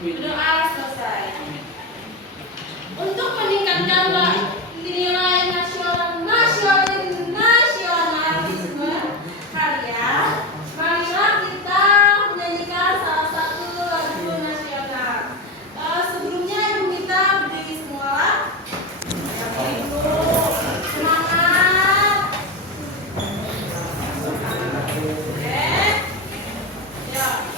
Berdoa selesai. Untuk meningkatkan nilai nasionalisme kalian, marilah kita menyanyikan salah satu lagu nasional. Sebelumnya ibu minta berdiri semua. Ibu semangat. Oke. Ya.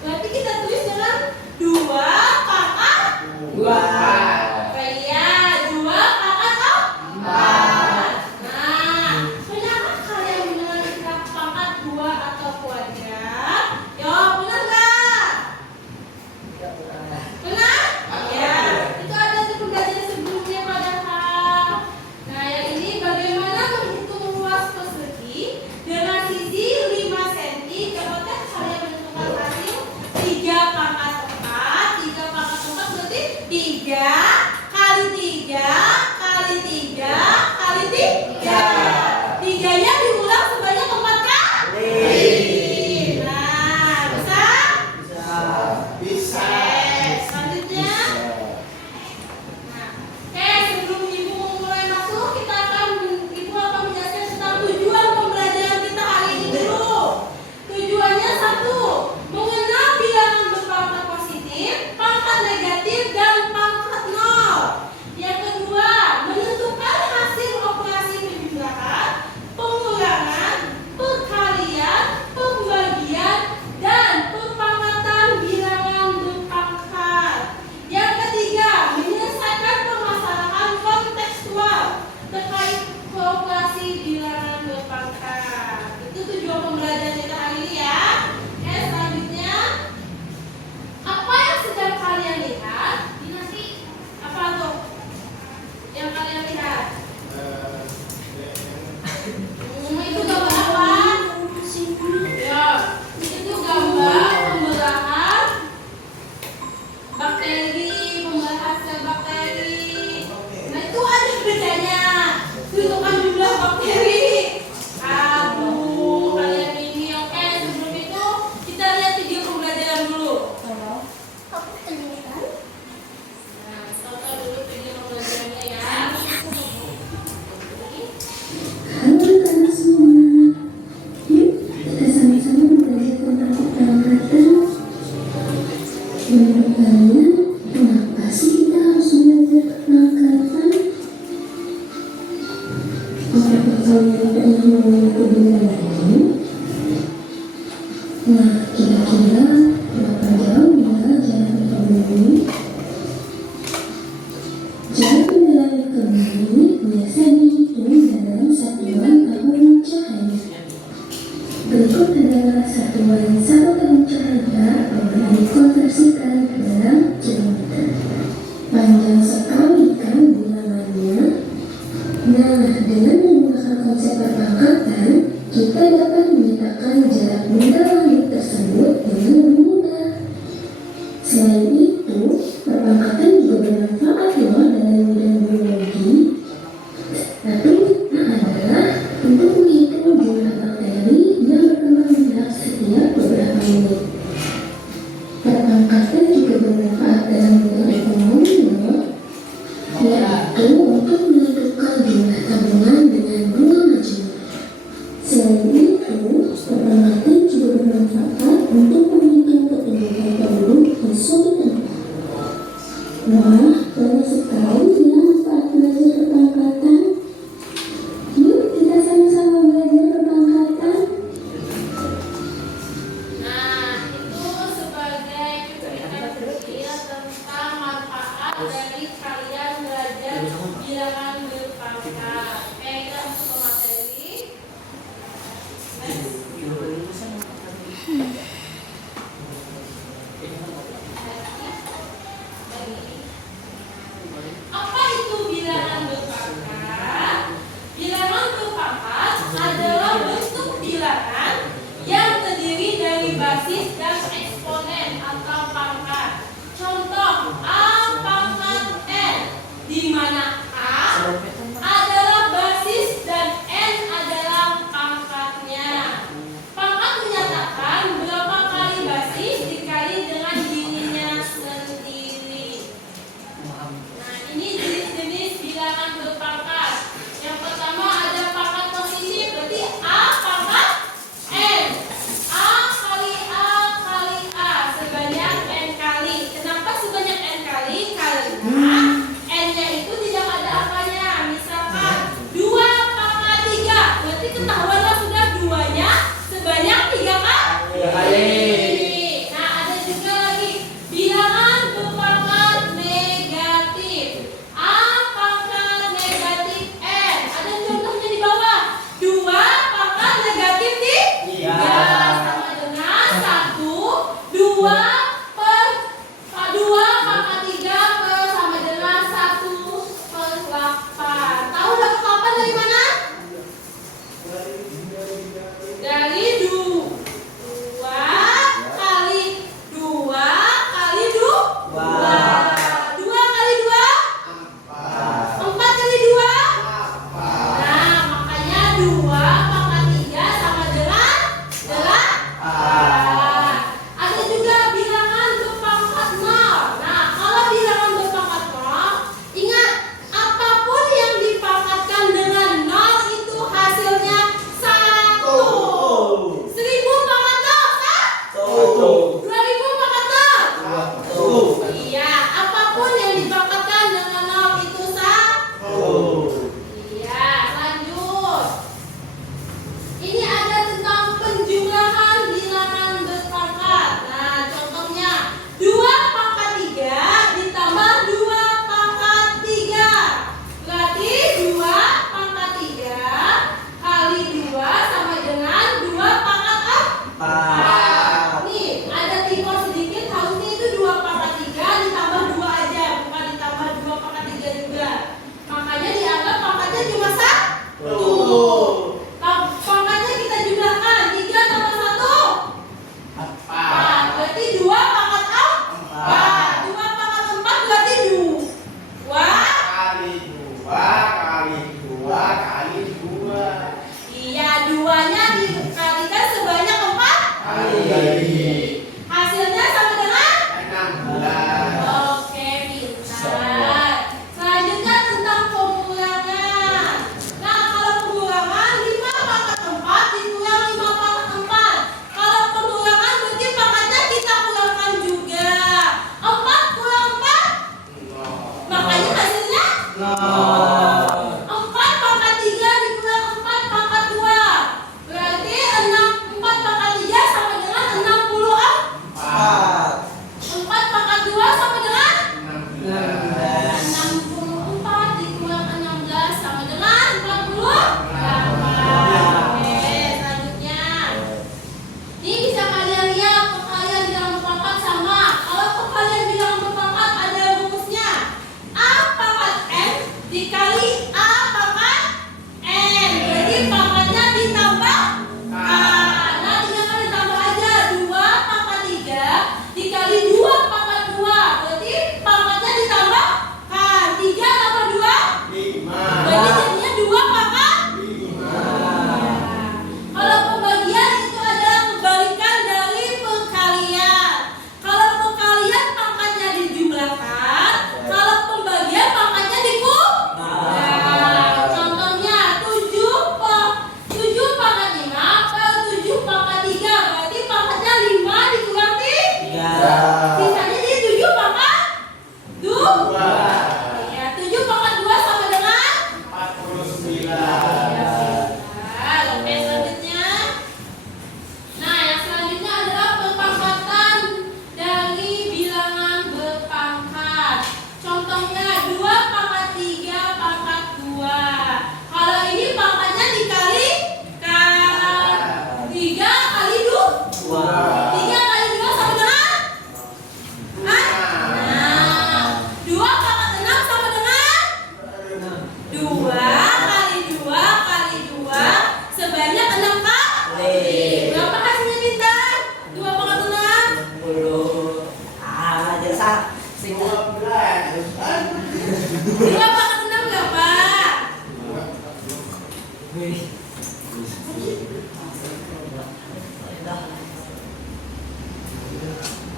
Berarti kita tulis Nah, kira-kira berapa jauh ya jarak ke bumi? Jarak menjalani ke bumi biasa dihitung dalam satuan tahun cahaya. Berikut adalah satuan 1 tahun cahaya yang dikonversikan dalam kilometer. Panjang sekali kan bilangannya? Nah, dengan menggunakan konsep perpangkatan, kita dapat menyatakan jarak benda langit tersebut dengan lebih mudah. Selain itu, perpangkatan juga bermanfaat loh dalam bidang biologi. Satu adalah untuk menghitung jumlah bakteri yang berkembang biak setiap beberapa menit. Perpangkatan juga bermanfaat dalam bidang ekonomi loh, yaitu untuk menentukan jumlah tabungan dengan bunga majemuk. Selain itu, perpangkatan juga bermanfaat untuk menghitung pertumbuhan penduduk di suatu tempat. Wah, banyak sekali ya manfaat belajar perpangkatan. Yuk kita sama-sama belajar perpangkatan. Nah, itu sebagai cuplikan kecil tentang manfaat dari kalian belajar bilangan berpangkat. Oke, kita masuk ke materi. Apa itu bilangan berpangkat? Bilangan berpangkat adalah bentuk bilangan yang terdiri dari basis dan eksponen atau pangkat. Contoh A pangkat N, di mana A adalah basis dan N adalah pangkatnya. Pangkat menyatakan berapa kali basis dikali dengan dirinya sendiri. Nah, ini jenis-jenis bilangan berpangkat. Yang pertama ada pangkat posisi, berarti A pangkat N. A kali A sebanyak N kali. Kenapa sebanyak N kali? Karena N-nya itu tidak ada angkanya. Misalkan 2 pangkat 3, berarti ketahuanlah sudah 2-nya sebanyak 3 kali. Nah, ada juga lagi bilangan berpangkat negatif. A pangkat negatif N. Ada contohnya di bawah. 2 pangkat negatif 3 sama dengan 1. 2 pangkat 3 sama dengan 1/8. Tahu dapat 8 dari mana? Dari 2 kali 2 kali 2. 2 kali 2? 4 kali 2? Nah, makanya 2 pangkat 3 sama dengan 8. Ada juga bilangan berpangkat 0. Nah, kalau bilangan berpangkat 0, ingat, apapun yang dipangkatkan dengan 0 itu hasilnya 1. 1000 pangkat 0, 2000 pangkat 0. Iya, apapun yang dipangkatkan dengan 0 itu 1. Iya, lanjut. Ini ada tentang penjumlahan bilangan berpangkat. Nah, contohnya 2 pangkat 3 ditambah 2 pangkat 3. Berarti 2 pangkat 3 kali 2 sama dengan 2 pangkat 4. Nih, ada timur sedikit, harusnya itu 2 pangkat 3 ditambah 2 aja, bukan ditambah 2 pangkat 3 juga. Makanya dianggap pangkatnya cuma 1. Pangkatnya kita jumlahkan, 3 tambah 1 4. Berarti 2 pangkat 4. 2 pangkat 4 berarti 2 kali 2 kali 2. Iya, 2-nya dikalikan sebanyak 4 Kali. Hasilnya sama dengan 16. Oke, pintar. Selanjutnya tentang pengulangan. Nah, kalau pengulangan 5 pangkat 4 dikurang 5 pangkat 4. Kalau pengulangan berarti pangkatnya kita kurangkan juga. 4 kurang 4, makanya hasilnya 4 pangkat 3 dikurang 4 pangkat 2. Berarti 4 pangkat 3 sama dengan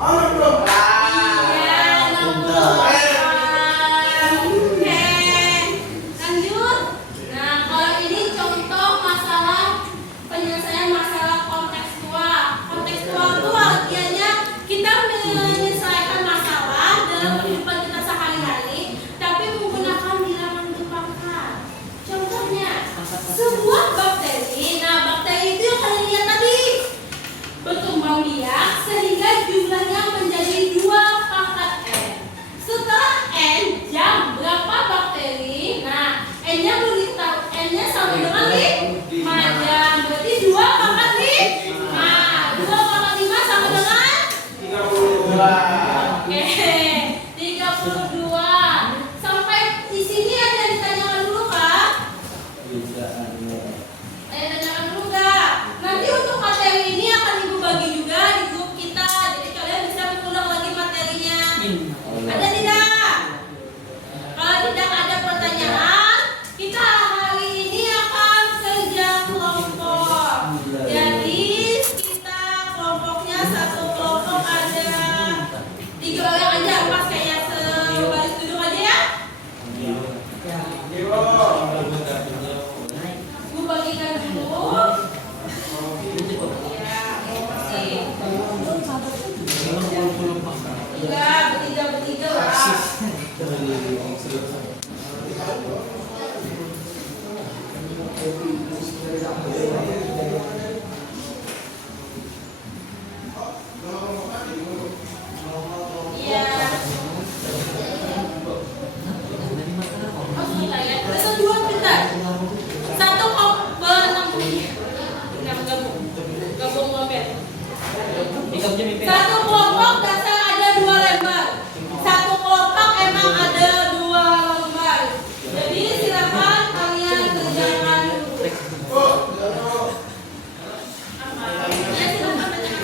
Iya, 68. Oke, lanjut. Nah, kalau ini contoh masalah penyelesaian masalah kontekstual. Kontekstual itu artinya kita menyelesaikan masalah dalam kehidupan kita sehari-hari, tapi menggunakan bilangan berpangkat. Contohnya, sebuah bakteri. Nah, bakteri itu yang kalian lihat tadi berkembang biak sehingga jumlahnya menjadi 2 pangkat n. Setelah n jam berapa bakteri? Nah, n-nya beritahu, n-nya sama dengan 5 jam. Berarti 2 pangkat 5. 2 pangkat 5 sama dengan 32. oke, 32. Sampai di sini ada yang ditanyakan dulu kah? Ada yang tanyakan dulu nggak? Nanti untuk materi ini akan ibu bagi juga di grup kita, jadi kalian bisa mengulang lagi materinya. Ada tidak? Kalau tidak ada pertanyaan, kita hari ini akan kerja kelompok. Jadi kita kelompoknya satu kelompok ada 3 orang aja, pas kayak sebaris duduk aja ya. Ibu bagikan dulu. Ya, makasih. Bertiga lah. Iya. Maksud saya, ada 2 pintar. Satu gabung lobet. Satu kelompok dasar ada 2 lembar. Satu kelompok emang ada 2 lembar. Jadi silakan kalian kerjakan dulu. Ya, silakan bacakan.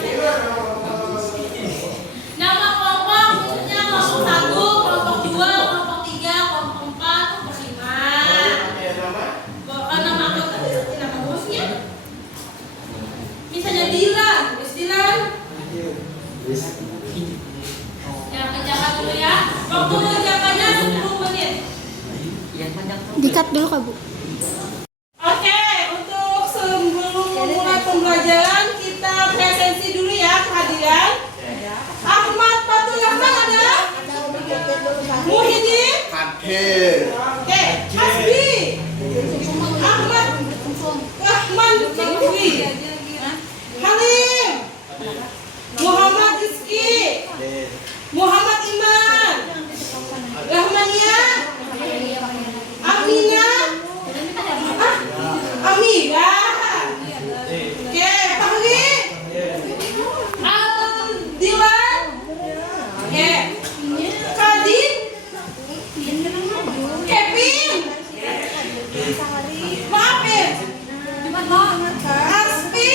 Nama kelompok maksudnya kelompok 1, kelompok 2, kelompok 3, kelompok 4, kelompok 5. Nama anggota nama bosnya. Misalnya Dilan, Dilan. Ya, kerjakan dulu ya. Waktu mengerjakannya 10 menit. Dikat dulu Kak Bu. Oke, untuk sebelum memulai pembelajaran kita presensi dulu ya kehadiran. Ahmad Fatul Rahman ada? Muhyiddin? Hadir. Oke, Hasbi. Ahmad Rahman Fikri. Halim. Muhammad Rizki. Muhammad Iman. Rahmania. Amina. Amira. Oke, Fahri. Diwan. Oke. Kadin. Kevin. Maafin. Aspi.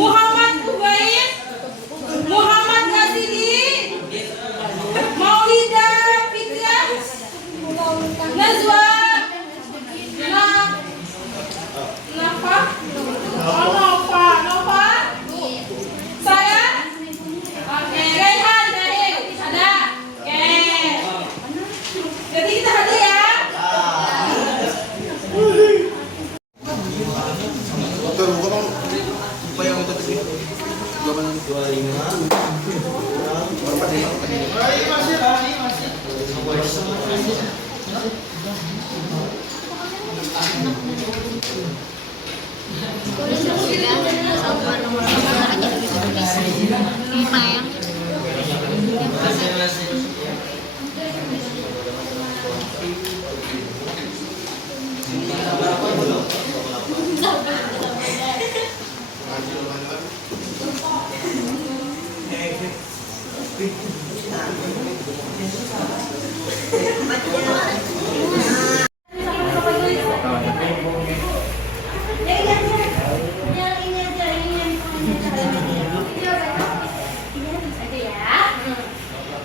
Muhammad Ubaid. Muhammad Ghazili. Maulida Fitria. Najwa. Nova. Saya. Oke, Rehan Zahir. Ada. Oke. Jadi kita hadir ya. Dokter, buka bang. Apa yang itu tadi? 25.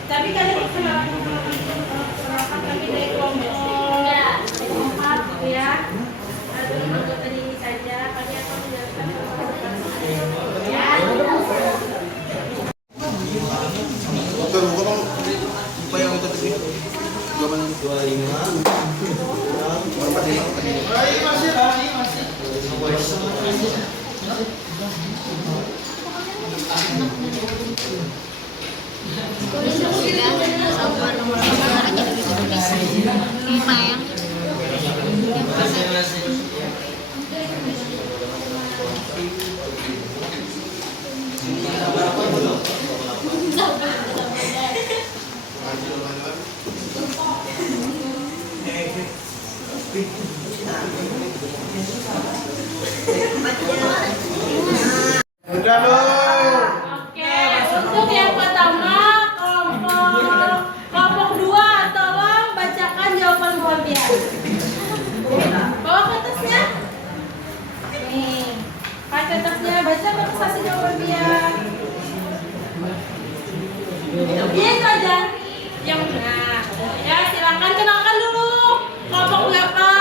Tapi kalian kenalkan lagi dari kelompok 4 gitu ya. Ada anggota ini saja, kalian akan menjelaskan ya. atas hasilnya berlian. Iya itu aja. Yang benar. Ya silakan kenalkan dulu. Kelompok berapa?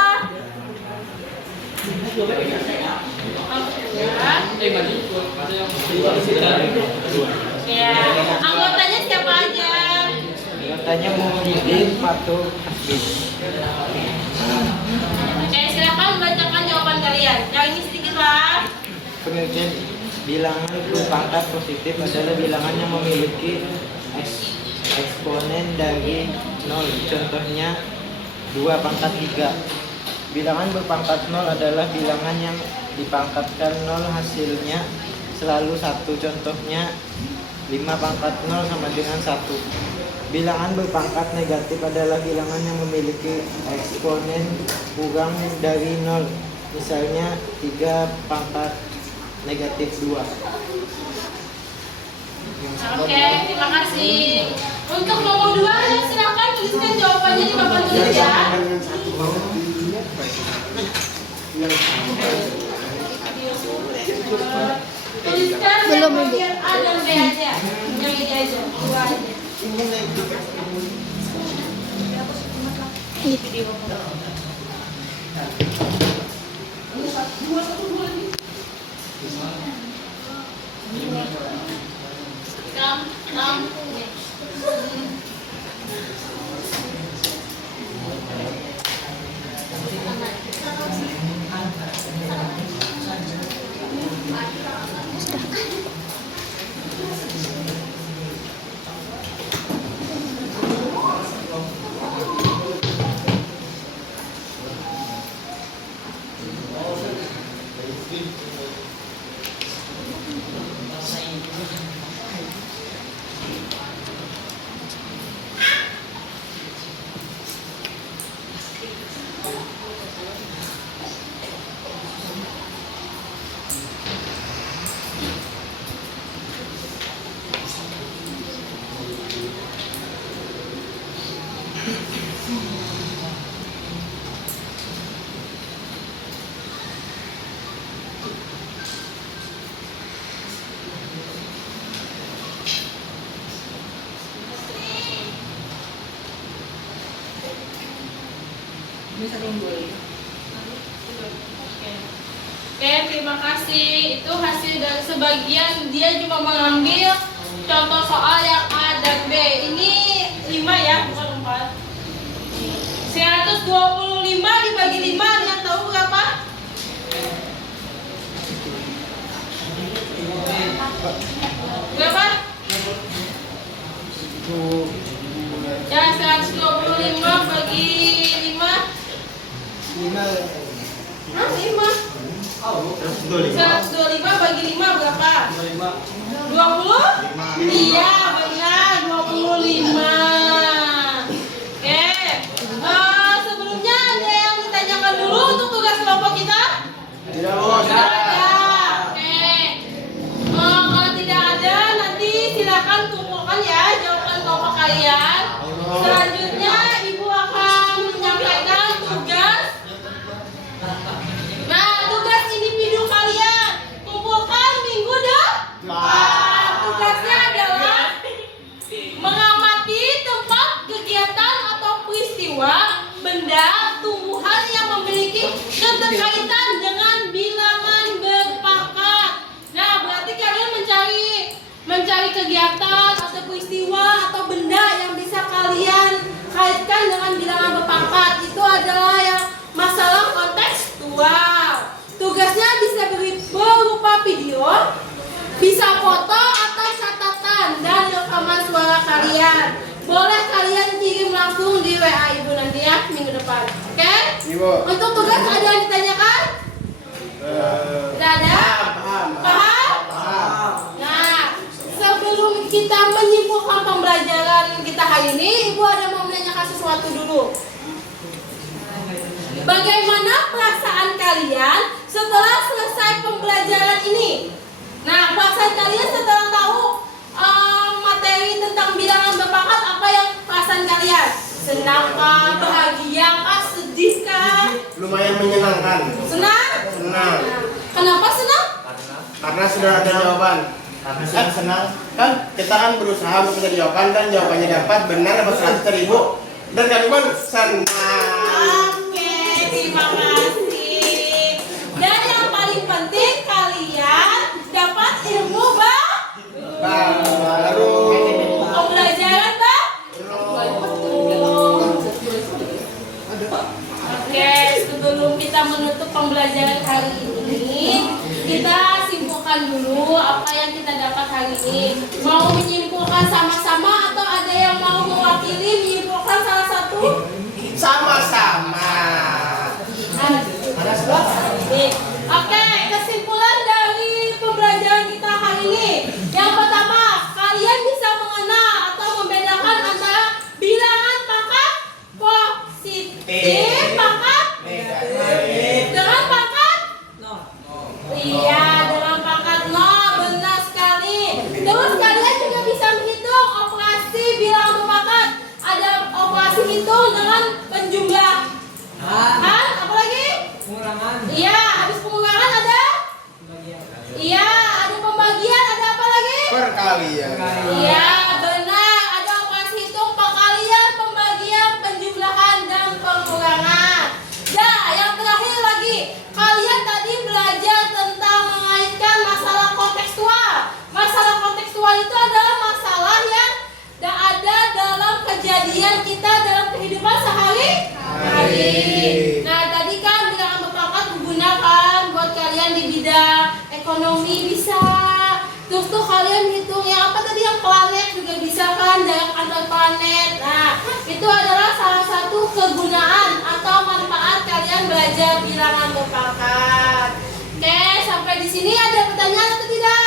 Ya. Anggotanya siapa aja? Katanya Muhyiddin Fatul Hasbi. Oke, silakan bacakan jawaban kalian. Yang ini sedikit lah. Penelitian bilangan berpangkat positif adalah bilangan yang memiliki eksponen dari 0. Contohnya 2 pangkat 3. Bilangan berpangkat 0 adalah bilangan yang dipangkatkan 0 hasilnya selalu 1. Contohnya 5 pangkat 0 sama dengan 1. Bilangan berpangkat negatif adalah bilangan yang memiliki eksponen kurang dari 0. Misalnya 3 pangkat negatif 2. Oke, terima kasih. Untuk nomor 2, ya silakan tuliskan jawabannya di papan tulis ya. Tuliskan yang bagian A dan B aja. Yang ini aja, 2 aja. Oke, terima kasih. Itu hasil dari sebagian dia cuma mengambil contoh soal yang A dan B. Ini 5 ya, bukan 4. 125 dibagi 5, yang tahu berapa? Berapa? Ya, 125 bagi 5. 5. 125 bagi 5 berapa? 20? Iya, benar, 25. Oke. Sebelumnya ada yang ditanyakan dulu untuk tugas kelompok kita? Tidak ada. Oke. Kalau tidak ada, nanti silakan kumpulkan ya jawaban kelompok kalian. Selanjutnya Ibu akan menyampaikan tugas. Nah, tugas individu kalian kumpulkan minggu depan. Tugasnya adalah mengamati tempat kegiatan atau peristiwa, benda, tumbuhan yang memiliki keterkaitan dengan bilangan berpangkat. Nah, berarti kalian mencari kegiatan atau peristiwa atau benda yang bisa kalian kaitkan dengan bilangan berpangkat. Itu adalah yang masalah kontekstual. Tugasnya bisa berupa video, bisa foto atau catatan dan rekaman suara kalian. Boleh kalian kirim langsung di WA Ibu nanti ya minggu depan. Oke? Untuk tugas ada yang ditanyakan? Tidak ada? Paham? Nah, sebelum kita menyimpulkan pembelajaran kita hari ini, Ibu ada mau menanyakan sesuatu dulu. Bagaimana perasaan kalian setelah selesai pembelajaran ini? Nah, perasaan kalian setelah tahu materi tentang bilangan berpangkat, apa yang perasaan kalian? Senang kah? Bahagia kah? Sedih kah? Lumayan menyenangkan. Senang? Senang. Kenapa senang? Karena sudah ada jawaban. Karena sudah senang. Kan kita kan berusaha untuk mencari jawaban dan jawabannya dapat benar dapat 100.000 dan kami pun senang. Oke, terima kasih. Dan yang paling penting kalian dapat ilmu Baru. pembelajaran Oke, sebelum kita menutup pembelajaran hari ini, kita simpulkan dulu apa yang kita dapat hari ini. Mau menyimpulkan sama-sama atau ada yang mau mewakili menyimpulkan salah satu? Sama-sama. Oke, kesimpulan dari pembelajaran kita hari ini. Yang pertama, kalian bisa mengenal atau membedakan antara bilangan pangkat positif, pangkat dengan pangkat iya, dengan pangkat 0, benar sekali. Terus kalian juga bisa menghitung operasi bilangan berpangkat. Ada operasi hitung dengan penjumlahan. Apa lagi? Iya, habis pengurangan ada? Iya, ada pembagian, ada apa lagi? Perkalian. Iya, benar. Ada operasi hitung, perkalian, pembagian, penjumlahan, dan pengurangan. Nah, yang terakhir lagi, kalian tadi belajar tentang mengaitkan masalah kontekstual. Masalah kontekstual itu adalah masalah yang ada dalam kejadian kita dalam kehidupan sehari-hari. Nah, tadi kan bilangan berpangkat digunakan buat kalian di bidang ekonomi bisa. Terus tuh kalian hitung yang apa tadi, yang planet juga bisa kan, jarak antar planet. Nah, itu adalah salah satu kegunaan atau manfaat kalian belajar bilangan berpangkat. Oke, sampai di sini ada pertanyaan atau tidak?